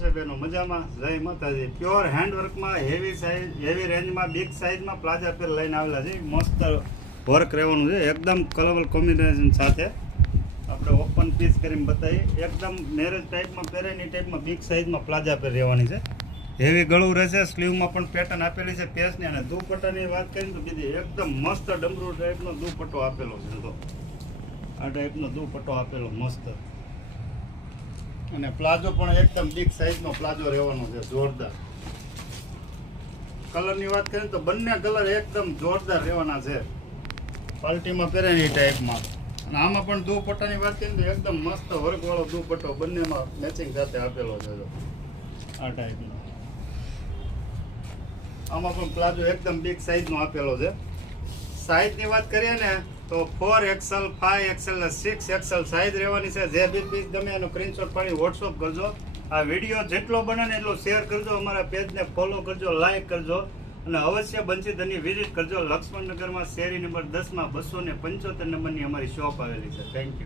બેનો મજામાં જય માતાજી. પ્યોર હેન્ડવર્કમાં હેવી સાઇઝ હેવી રેન્જમાં બિગ સાઇઝમાં પ્લાઝા પેર લઈને આવેલા છે. મસ્ત વર્ક રહેવાનું છે, એકદમ કલર કોમ્બિનેશન સાથે. આપણે ઓપન પીસ કરીને બતાવીએ. એકદમ મેરેજ ટાઈપમાં પહેરેની ટાઈપમાં બિગ સાઇઝમાં પ્લાઝા પેર રહેવાની છે. હેવી ગળું રહેશે. સ્લીવમાં પણ પેટર્ન આપેલી છે પેસની. અને દુપટ્ટાની વાત કરીએ તો બીજી એકદમ મસ્ત ડમરૂ ટાઈપનો દુપટ્ટો આપેલો છે. તો આ ટાઈપનો દુપટ્ટો આપેલો મસ્ત. અને પ્લાઝો પણ એકદમ બિગ સાઇઝનો પ્લાઝો રહેવાનો છે, જોરદાર. કલરની વાત કરીએ તો બંને કલર એકદમ જોરદાર રહેવાના છે, પાર્ટીમાં પહેરેની ટાઈપમાં. અને આમાં પણ દુપટ્ટાની વાત કરીએ તો એકદમ મસ્ત વર્કવાળો દુપટ્ટો બંનેમાં મેચિંગ સાથે આપેલો છે. આ ટાઈપનો આમાં પણ પ્લાઝો એકદમ બિગ સાઇઝનો આપેલો છે. સાઇઝની વાત કરીએ ને તો 4XL 5XL 6XL સાઇઝ રહેવાની છે. જે બી પીસ ગમે એનો સ્ક્રીનશોટ પાડી વોટ્સઅપ કરજો. આ વિડીયો જેટલો બને ને એટલો શેર કરજો. અમારા પેજને ફોલો કરજો, લાઈક કરજો અને અવશ્ય બંસીધરની વિઝિટ કરજો. લક્ષ્મણનગરમાં શેરી નંબર 10માં 275 નંબરની અમારી શોપ આવેલી છે. Thank you.